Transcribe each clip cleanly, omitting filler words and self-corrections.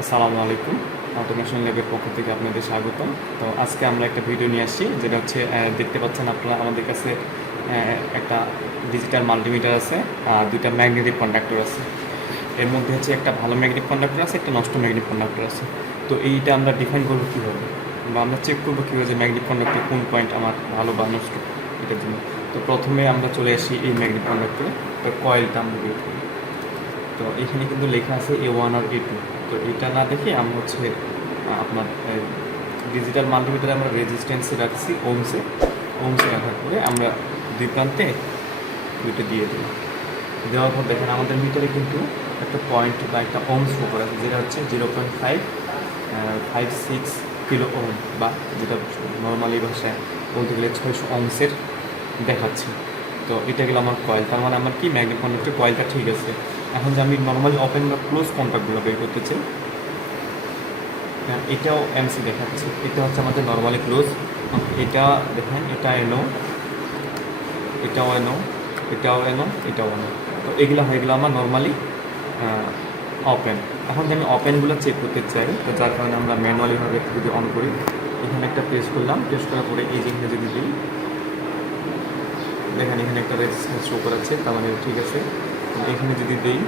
আসসালামু আলাইকুম। অটোমেশন ল্যাবের পক্ষ থেকে আপনাদের স্বাগতম। তো আজকে আমরা একটা ভিডিও নিয়ে আসছি, যেটা হচ্ছে দেখতে পাচ্ছেন আপনারা আমাদের কাছে একটা ডিজিটাল মাল্টিমিটার আছে আর দুইটা ম্যাগনেটিক কন্ডাক্টর আছে। এর মধ্যে হচ্ছে একটা ভালো ম্যাগনেটিক কন্ডাক্টর আছে, একটা নষ্ট ম্যাগনেটিক কন্ডাক্টর আছে। তো এইটা আমরা ডিফাইন করবো কীভাবে, বা আমরা চেক করবো কীভাবে যে ম্যাগনেটিক কন্ডাক্টর কোন পয়েন্ট আমার ভালো বা নষ্ট, এটার জন্য। তো প্রথমে আমরা চলে আসি এই ম্যাগনেটিক কন্ডাক্টরে, কয়েলটা আমরা বের করি। তো এখানে কিন্তু লেখা আছে A1 আর A2। তো এটা না দেখে আমরা হচ্ছে আপনার ডিজিটাল মাল্টিমিটারে আমরা রেজিস্ট্যান্সে রাখছি ওমসে রাখার পরে আমরা দুই প্রান্তে দুইটা দিয়ে দিই। দেওয়ার পর দেখেন আমাদের মিটারে কিন্তু একটা পয়েন্ট বা একটা ওমস শো করা আছে, যেটা হচ্ছে 0.56 কিলো ওম, বা যেটা নর্মালি ভাষায় বলতে গেলে 600 ওমসের দেখাচ্ছে। তো এটা গেলো আমার কয়েল, তার মানে আমার কি ম্যাগনেটিক কন্ডাক্টর কয়েলটা ঠিক আছে। এখন যে আমি নর্মালি ওপেন বা ক্লোজ কন্ট্যাক্টগুলো বের করতে চাই, এটাও এমসি দেখাচ্ছে। এটা হচ্ছে আমাদের নর্মালি ক্লোজ। এটা দেখেন, এটা এনো, এটাও এনো, এটাও এনো, এটাও এনো। তো এগুলো হয়ে গেলো আমার নর্মালি ওপেন। এখন যে আমি ওপেনগুলো চেক করতে চাই, তো যার কারণে আমরা ম্যানুয়ালিভাবে যদি অন করি, এখানে একটা প্রেস করলাম, প্রেস করার পরে এই যে যদি দিই, দেখেন এখানে একটা রেজিস্ট্যান্স শো করাচ্ছে, তার মানে ঠিক আছে। এখানে যদি দিই,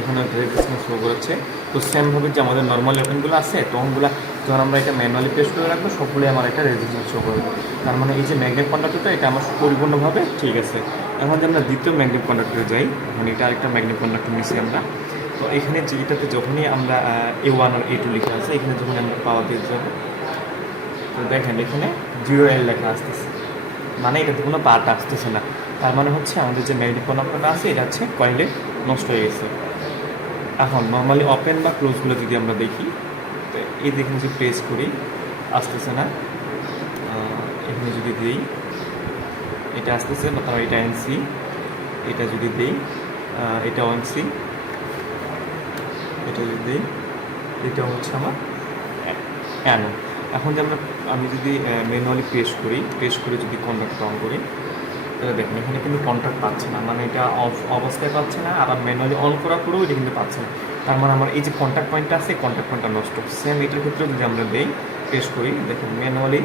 এখানে রেজিস্ট্যান্স শো করাচ্ছে। তো সেমভাবে যে আমাদের নর্মালি ওপেনগুলো আছে, তখনগুলো যখন আমরা এটা ম্যানুয়ালি প্রেস করে রাখবো, সবগুলোই আমার একটা রেজিস্ট্যান্স শো করবে। তার মানে এই যে ম্যাগনেট কন্ডাক্টরটা, এটা আমার পরিপূর্ণভাবে ঠিক আছে। এখন যে আমরা দ্বিতীয় ম্যাগনেট কন্ডাক্টরে যাই, এখন এটা আরেকটা ম্যাগনেট কন্ডাক্টর নিচ্ছি আমরা। তো এখানে যে এটাতে যখনই আমরা A1 আর A2 লেখা আছে, এখানে যখন আমরা পাওয়ার দিয়ে যাবো, তো দেখেন এখানে 0L লেখা আসতেছে, মানে এটাতে কোনো পার্ট আসতেছে না। তার মানে হচ্ছে আমাদের যে ম্যাগনেটিক কন্ডাক্টরটা আছে, এটা হচ্ছে কয়েলে নষ্ট হয়ে গেছে। এখন নর্মালি ওপেন বা ক্লোজগুলো যদি আমরা দেখি, তো এই দেখেন যে প্রেস করি, আসতেছে না। এখানে যদি দিই, এটা আসতেছে না, তারপর এটা এনসি, এটা যদি দিই, এটাও এনসি, এটা যদি দিই, এটা হচ্ছে আমার অ্যানো। এখন যে আমি যদি ম্যানুয়ালি প্রেস করে যদি কন্ট্যাক্ট অন করি, তাহলে দেখেন এখানে কিন্তু কন্ট্যাক্ট পাচ্ছে না, মানে এটা অফ অবস্থায় পাচ্ছে না। আর ম্যানুয়ালি অন করার পরেও এটা কিন্তু পাচ্ছে না। তার মানে আমার এই যে কন্ট্যাক্ট পয়েন্টটা আছে, কন্ট্যাক্ট পয়েন্টটা নষ্ট। সেম এটার ক্ষেত্রেও যদি আমরা দেই, প্রেস করি, দেখেন ম্যানুয়ালি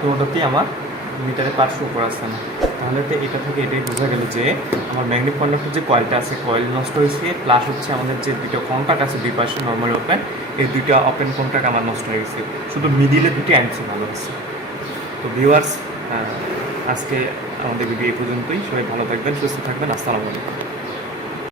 কোনোটাতেই আমার মিটারে পার্ট শো করা আসছে না। তাহলে তো এটা থেকে এটাই বোঝা গেল যে আমার ম্যাগনেটিক কন্ডাক্টর যে কয়েলটা আছে, কয়েল নষ্ট হয়েছে, প্লাস হচ্ছে আমাদের যে দুটো কন্ট্যাক্ট আছে দুই পাশে নর্মালি ওপেন, এই দুইটা ওপেন কন্ট্যাক্ট আমার নষ্ট হয়ে গেছে। শুধু মিডিলে দুটি অ্যান্সি ভালো আছে। তো ভিউয়ার্স, আজকে আমাদের ভিডিও এই পর্যন্তই। সবাই ভালো থাকবেন, সুস্থ থাকবেন। আসসালামু আলাইকুম।